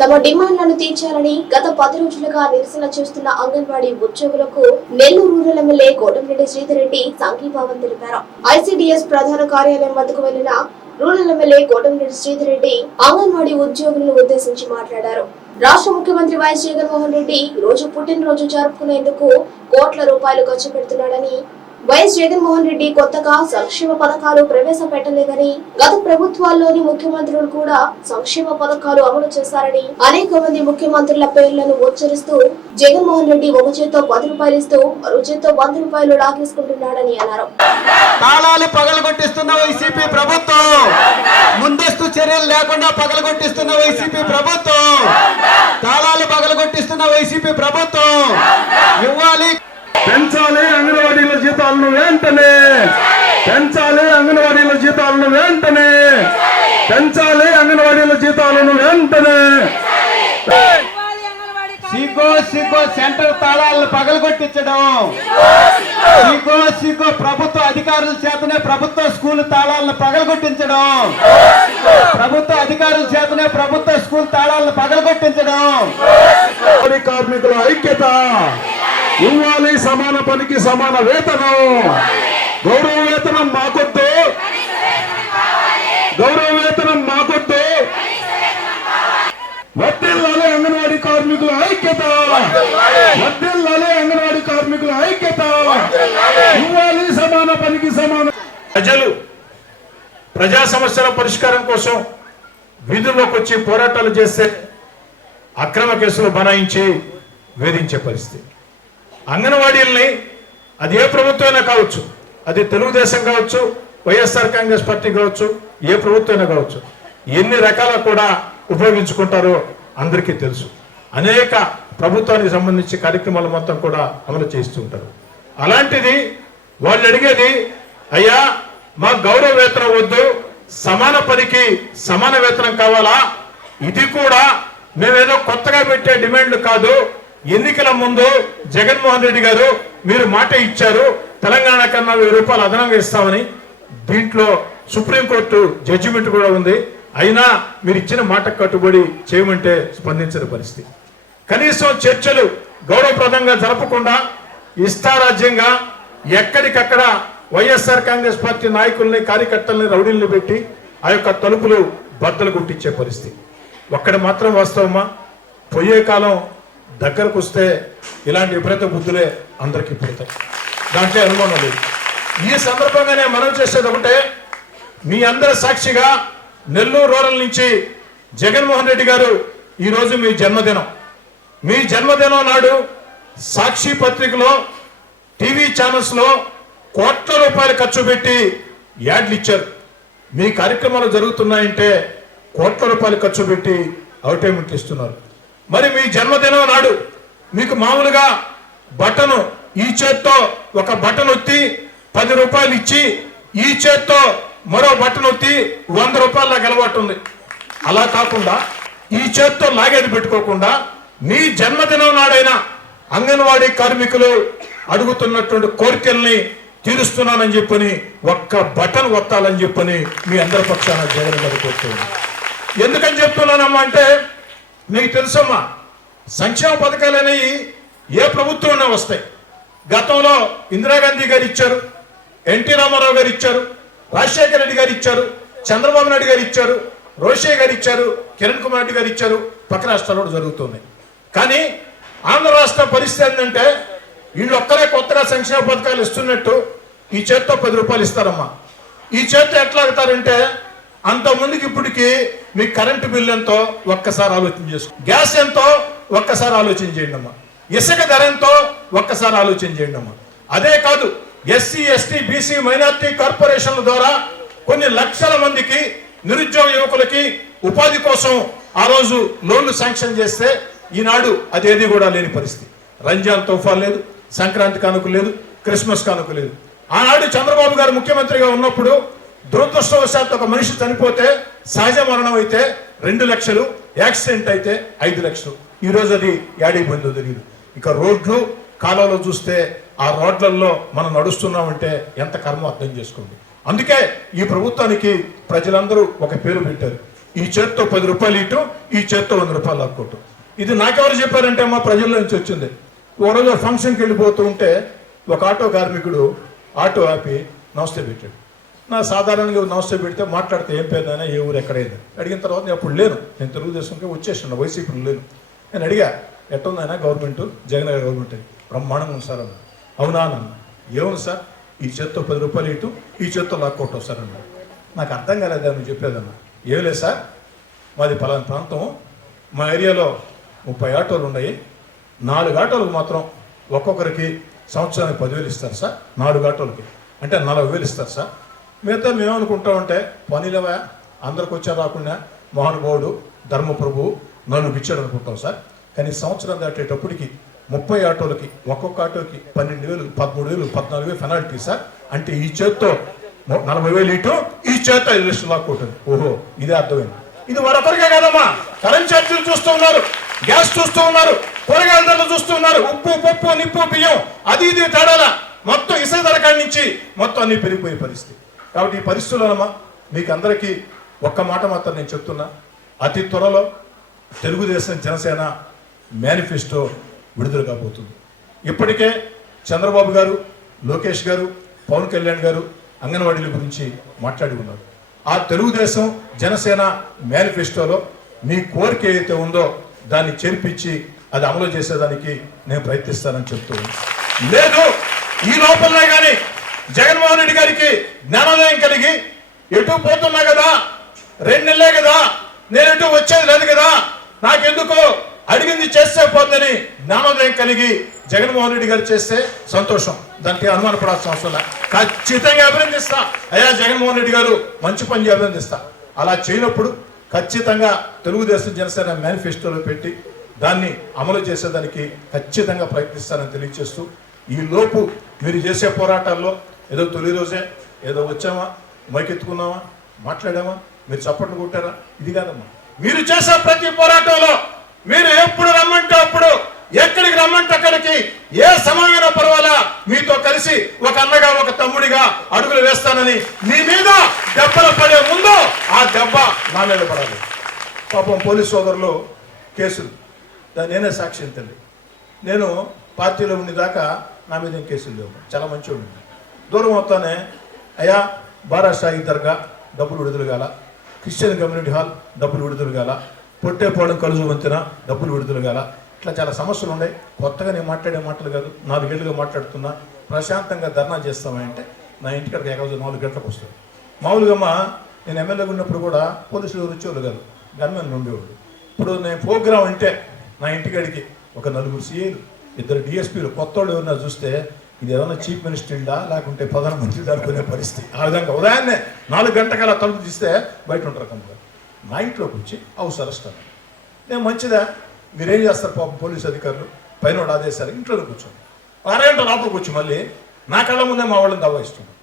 తమ డిమాండ్లను తీర్చాలని గత పది రోజులుగా నిరసన చేస్తున్న అంగన్వాడీ ఉద్యోగులకు నెల్లూరు రూరల్ ఎమ్మెల్యే కోటమిరెడ్డి శ్రీధర్రెడ్డి సంఘీభావం తెలిపారు. ఐసీడీఎస్ ప్రధాన కార్యాలయం వద్దకు వెళ్ళిన రూరల్ ఎమ్మెల్యే కోటమిరెడ్డి శ్రీధర్రెడ్డి అంగన్వాడీ ఉద్యోగులను ఉద్దేశించి మాట్లాడారు. రాష్ట్ర ముఖ్యమంత్రి వైఎస్ జగన్మోహన్ రెడ్డి రోజు పుట్టినరోజు జరుపుకునేందుకు కోట్ల రూపాయలు ఖర్చు పెడుతున్నాడని వైఎస్ జగన్మోహన్ రెడ్డి కొత్తగా సంక్షేమ పథకాలు ప్రవేశపెట్టలేదని గత ప్రభుత్వాల్లోని ముఖ్యమంత్రులు కూడా సంక్షేమ పథకాలు అమలు చేశారని అనేక మంది ముఖ్యమంత్రుల పేర్లను ఉచ్చరిస్తూ జగన్మోహన్ రెడ్డి ఒక చేత్తో పది రూపాయలు ఇస్తూ మరో చేత్తో వంద రూపాయలు లాగేసుకుంటున్నాడని అన్నారు. తాళాలు పగలగొట్టిస్తున్న వైసీపీ ప్రభుత్వం ముందస్తు చర్యలు లేకుండా పగలగొట్టిస్తున్న వైసీపీ ప్రభుత్వం తాళాలు పగలగొట్టిస్తున్న వైసీపీ ప్రభుత్వం ఇవ్వాలి పెంచాలి అంగన్వాడీల జీతాలను వెంటనే. పెంచాలి అంగన్వాడీల జీతాలను వెంటనే. పెంచాలి అంగన్వాడీల జీతాలను వెంటనే. సిగో సిగో సెంటర్ తాళాలను పగలగొట్టించడం. సిగో సిగో ప్రభుత్వ అధికారుల చేతనే ప్రభుత్వ స్కూల్ తాళాలను పగలగొట్టించడం. ప్రభుత్వ అధికారుల చేతనే ప్రభుత్వ స్కూల్ తాళాలను పగలగొట్టించడం. కార్మికుల ఐక్యత. ఇవ్వాలి సమాన పనికి సమాన వేతనం. గౌరవ వేతనం మాకొద్దు. గౌరవ వేతనం మాకొద్దు. వర్దిల్లాలి అంగన్వాడీ కార్మికుల ఐక్యత. వర్దిల్లాలి అంగన్వాడీ కార్మికుల ఐక్యత. ఇవ్వాలి సమాన పనికి సమాన ప్రజలు ప్రజా సమస్యల పరిష్కారం కోసం విధుల్లోకి వచ్చి పోరాటాలు చేస్తే అక్రమ కేసులు బనాయించి వేధించే పరిస్థితి. అంగన్వాడీల్ని అది ఏ ప్రభుత్వమైనా కావచ్చు అది తెలుగుదేశం కావచ్చు వైఎస్ఆర్ కాంగ్రెస్ పార్టీ కావచ్చు ఏ ప్రభుత్వమైనా కావచ్చు ఎన్ని రకాల కూడా ఉపయోగించుకుంటారో అందరికీ తెలుసు. అనేక ప్రభుత్వానికి సంబంధించి కార్యక్రమాలు మొత్తం కూడా అమలు చేస్తూ ఉంటారు. అలాంటిది వాళ్ళు అడిగేది అయ్యా మా గౌరవ వేతనం వద్దు సమాన పనికి సమాన వేతనం కావాలా? ఇది కూడా మేమేదో కొత్తగా పెట్టే డిమాండ్లు కాదు ఎన్నికల ముందు జగన్మోహన్ రెడ్డి గారు మీరు మాట ఇచ్చారు తెలంగాణ కన్నా వెయ్యి రూపాయలు అదనంగా ఇస్తామని దీంట్లో సుప్రీంకోర్టు జడ్జిమెంట్ కూడా ఉంది. అయినా మీరు ఇచ్చిన మాట కట్టుబడి చేయమంటే స్పందించని పరిస్థితి. కనీసం చర్చలు గౌరవప్రదంగా జరపకుండా ఇష్టారాజ్యంగా ఎక్కడికక్కడ వైఎస్ఆర్ కాంగ్రెస్ పార్టీ నాయకుల్ని కార్యకర్తల్ని రౌడీల్ని పెట్టి ఆ యొక్క తలుపులు బద్దలు గుట్టించే పరిస్థితి. ఒక్కడ మాత్రం వాస్తవమా? పోయే కాలం దగ్గరకు వస్తే ఇలాంటి విపరీత బుద్ధులే అందరికీ పుడతాయి. దాంట్లో అనుమానం లేదు. ఈ సందర్భంగానే మనం చేసేది ఒకటే మీ అందరి సాక్షిగా నెల్లూరు రూరల్ నుంచి జగన్మోహన్ రెడ్డి గారు ఈరోజు మీ జన్మదినం. మీ జన్మదినం నాడు సాక్షి పత్రికలో టీవీ ఛానల్స్లో కోట్ల రూపాయలు ఖర్చు పెట్టి యాడ్లు ఇచ్చారు. మీ కార్యక్రమాలు జరుగుతున్నాయంటే కోట్ల రూపాయలు ఖర్చు పెట్టి అవుటేమెంట్ ఇస్తున్నారు. మరి మీ జన్మదినం నాడు మీకు మామూలుగా బటను ఈ చేత్తో ఒక బటన్ ఒత్తి పది రూపాయలు ఇచ్చి ఈ చేత్తో మరో బటన్ ఒత్తి వంద రూపాయల అలవాటు ఉంది. అలా కాకుండా ఈ చేత్తో లాగేది పెట్టుకోకుండా మీ జన్మదినం నాడైనా అంగన్వాడీ కార్మికులు అడుగుతున్నటువంటి కోరికల్ని తీరుస్తున్నానని చెప్పని ఒక్క బటన్ వత్తాలని చెప్పని మీ అందరి పక్షాన జగన్ గారు కోరుతున్నాను ఎందుకని చెప్తున్నానమ్మా అంటే మీకు తెలుసమ్మా సంక్షేమ పథకాలు అనేవి ఏ ప్రభుత్వంలో వస్తాయి. గతంలో ఇందిరాగాంధీ గారు ఇచ్చారు ఎన్టీ రామారావు గారు ఇచ్చారు రాజశేఖర రెడ్డి గారు ఇచ్చారు చంద్రబాబు నాయుడు గారు ఇచ్చారు రోషే గారు ఇచ్చారు కిరణ్ కుమార్ రెడ్డి గారు ఇచ్చారు పక్క రాష్ట్రాల్లో కూడా కానీ ఆంధ్ర రాష్ట్ర పరిస్థితి ఏంటంటే వీళ్ళు ఒక్కరే కొత్తగా సంక్షేమ పథకాలు ఇస్తున్నట్టు ఈ చేత్తో పది రూపాయలు ఇస్తారమ్మా. ఈ చేత్తో ఎట్లా అంతమందికి ఇప్పటికీ ఇప్పటికి మీ కరెంటు బిల్లు ఎంతో ఒక్కసారి ఆలోచన చేసుకో. గ్యాస్ ఎంతో ఒక్కసారి ఆలోచన చేయండి అమ్మా. ఇసుక ధర ఎంతో ఒక్కసారి ఆలోచన చేయండి అమ్మా. అదే కాదు ఎస్సీ ఎస్టీ బీసీ మైనార్టీ కార్పొరేషన్ల ద్వారా కొన్ని లక్షల మందికి నిరుద్యోగ యువకులకి ఉపాధి కోసం ఆ రోజు లోన్లు శాంక్షన్ చేస్తే ఈనాడు అదేది కూడా లేని పరిస్థితి. రంజాన్ తోఫా లేదు సంక్రాంతి కానుక లేదు క్రిస్మస్ కానుక లేదు. ఆనాడు చంద్రబాబు గారు ముఖ్యమంత్రిగా ఉన్నప్పుడు దురదృష్టవశాత్తు ఒక మనిషి చనిపోతే సహజ మరణం అయితే రెండు లక్షలు యాక్సిడెంట్ అయితే ఐదు లక్షలు. ఈ అది యాడీ యాడైపోయిందో తెలియదు ఇక రోడ్లు కాలంలో చూస్తే ఆ రోడ్లలో మనం నడుస్తున్నామంటే ఎంత కర్మ అర్థం చేసుకోండి. అందుకే ఈ ప్రభుత్వానికి ప్రజలందరూ ఒక పేరు పెట్టారు. ఈ చేత్తో పది రూపాయలు ఇటు ఈ చేత్తో వంద రూపాయలు లాక్కోటు ఇది నాకెవరు చెప్పారంటే మా ప్రజల నుంచి వచ్చింది. ఒకరోజు రోజు ఫంక్షన్కి వెళ్ళిపోతూ ఉంటే ఒక ఆటో కార్మికుడు ఆటో ఆపి నమస్తే పెట్టాడు. నా సాధారణంగా నమస్తే పెడితే మాట్లాడితే ఏం పేరు ఏ ఊరు ఎక్కడైంది అడిగిన తర్వాత నేను అప్పుడు లేను. నేను తెలుగుదేశంకి వచ్చేసాను వైసీపీలో లేను. నేను అడిగా ఎట్టుందైనా గవర్నమెంట్? జగన్ గవర్నమెంట్ బ్రహ్మాండంగా ఉంది సార్ అన్న అవునా అన్న ఏముంది సార్? ఈ చేత్తో పది రూపాయలు ఇటు ఈ చేత్తో లాక్కోవటం సార్ అన్న నాకు అర్థం కాలేదా? నువ్వు చెప్పేదన్న ఏం లేదు సార్. మాది పలానా ప్రాంతం. మా ఏరియాలో ముప్పై ఆటోలు ఉన్నాయి. నాలుగు ఆటోలకు మాత్రం ఒక్కొక్కరికి సంవత్సరానికి పదివేలు ఇస్తారు సార్. నాలుగు ఆటోలకి. అంటే నలభై వేలు ఇస్తారు సార్. మిగతా మేమనుకుంటామంటే పనిలవా అందరికి వచ్చా రాకుండా మహానుభావుడు ధర్మప్రభువు నన్ను ఇచ్చాడు అనుకుంటాం సార్. కానీ సంవత్సరం దాటేటప్పటికి ముప్పై ఆటోలకి ఒక్కొక్క ఆటోకి పన్నెండు వేలు పదమూడు వేలు పద్నాలుగు వేలు పెనాల్టీ సార్. అంటే ఈ చేత్తో నలభై వేలు ఇటు ఈ చేత ఐదు లక్షలు లాక్కుంటుంది ఓహో ఇదే అర్థమైంది. ఇది మరొకరికే కాదమ్మా. కరెంట్ ఛార్జీలు చూస్తూ ఉన్నారు గ్యాస్ చూస్తూ ఉన్నారు కూరగాయల ధరలు చూస్తూ ఉన్నారు. ఉప్పు పప్పు నిప్పు బియ్యం అది ఇది తేడాల? మొత్తం ఇసుక ధర నుంచి మొత్తం అన్ని పెరిగిపోయే పరిస్థితి. కాబట్టి ఈ పరిస్థితులమ్మా మీకు అందరికీ ఒక్క మాట మాత్రం నేను చెప్తున్నా. అతి త్వరలో తెలుగుదేశం జనసేన మేనిఫెస్టో విడుదల కాబోతుంది. ఇప్పటికే చంద్రబాబు గారు లోకేష్ గారు పవన్ కళ్యాణ్ గారు అంగన్వాడీల గురించి మాట్లాడి ఉన్నారు. ఆ తెలుగుదేశం జనసేన మేనిఫెస్టోలో మీ కోరిక ఏదైతే ఉందో దాన్ని చేర్పించి అది అమలు చేసేదానికి నేను ప్రయత్నిస్తానని చెప్తూ లేదు ఈ లోపలనే కానీ జగన్మోహన్ రెడ్డి గారికి జ్ఞానోదయం కలిగి ఎటు పోతున్నా కదా రెండు నెలలే కదా నేను ఎటు వచ్చేది లేదు కదా నాకెందుకో అడిగింది చేస్తే పోద్దని జ్ఞానోదయం కలిగి జగన్మోహన్ రెడ్డి గారు చేస్తే సంతోషం. దానికి అనుమానపడాల్సిన అవసరం ఖచ్చితంగా అభినందిస్తా. అయ్యా జగన్మోహన్ రెడ్డి గారు మంచి పని అభినందిస్తా. అలా చేయనప్పుడు ఖచ్చితంగా తెలుగుదేశం జనసేన మేనిఫెస్టోలో పెట్టి దాన్ని అమలు చేసేదానికి ఖచ్చితంగా ప్రయత్నిస్తానని తెలియజేస్తూ ఈ లోపు మీరు చేసే పోరాటాల్లో ఏదో తొలి రోజే ఏదో వచ్చామా మైకెత్తుకున్నామా మాట్లాడామా మీరు చప్పట్లు కొట్టారా? ఇది కాదమ్మా. మీరు చేసే ప్రతి పోరాటంలో మీరు ఎప్పుడు రమ్మంటే అప్పుడు ఎక్కడికి రమ్మంటే అక్కడికి ఏ సమయమైన పర్వాలా మీతో కలిసి ఒక అన్నగా ఒక తమ్ముడిగా అడుగులు వేస్తానని మీ మీద దెబ్బలు పడే ముందు ఆ దెబ్బ నా మీద పడాలి. పాపం పోలీస్ సోదరులు కేసులు. దాన్ని నేనే సాక్షి తల్లి నేను పార్టీలో ఉండేదాకా నా మీద కేసులు లేవు. చాలా మంచిగా ఉంది దూరం అవుతానే. అయ్యా బారా షాహి దర్గా డబ్బులు విడుదల కాల క్రిస్టియన్ కమ్యూనిటీ హాల్ డబ్బులు విడుదల కాల పొట్టేపాలెం కలుజు వంతెన డబ్బులు విడుదల కాల ఇట్లా చాలా సమస్యలు ఉన్నాయి. కొత్తగా నేను మాట్లాడే మాటలు కాదు నాలుగేళ్ళుగా మాట్లాడుతున్నా. ప్రశాంతంగా ధర్నా చేస్తామంటే నా ఇంటికి ఎక్కడ నాలుగు గంటలకు వస్తుంది మామూలుగా అమ్మ నేను ఎమ్మెల్యేగా ఉన్నప్పుడు కూడా పోలీసులు వచ్చేవాళ్ళు కాదు గన్మెన్ ఉండేవాళ్ళు. ఇప్పుడు నేను ప్రోగ్రామ్ అంటే నా ఇంటికాడికి ఒక నలుగురు సీఏలు ఇద్దరు డిఎస్పీలు కొత్త వాళ్ళు ఎవరన్నా చూస్తే ఇది ఏదైనా చీఫ్ మినిస్టర్లా లేకుంటే ప్రధానమంత్రి దాడుకునే పరిస్థితి? ఆ విధంగా ఉదయాన్నే నాలుగు గంటకల్లా తలుపు తీస్తే బయట ఉంటారు కనుక నా ఇంట్లోకి వచ్చి అవసరస్తాను నేను మంచిదా? మీరేం చేస్తారు పాపం పోలీస్ అధికారులు? పైన ఆదేశాలు ఇంట్లో కూర్చోండి. అరగంట లోపలికి వచ్చి మళ్ళీ నా కళ్ళ ముందే మా వాళ్ళని దబాయిస్తున్నాను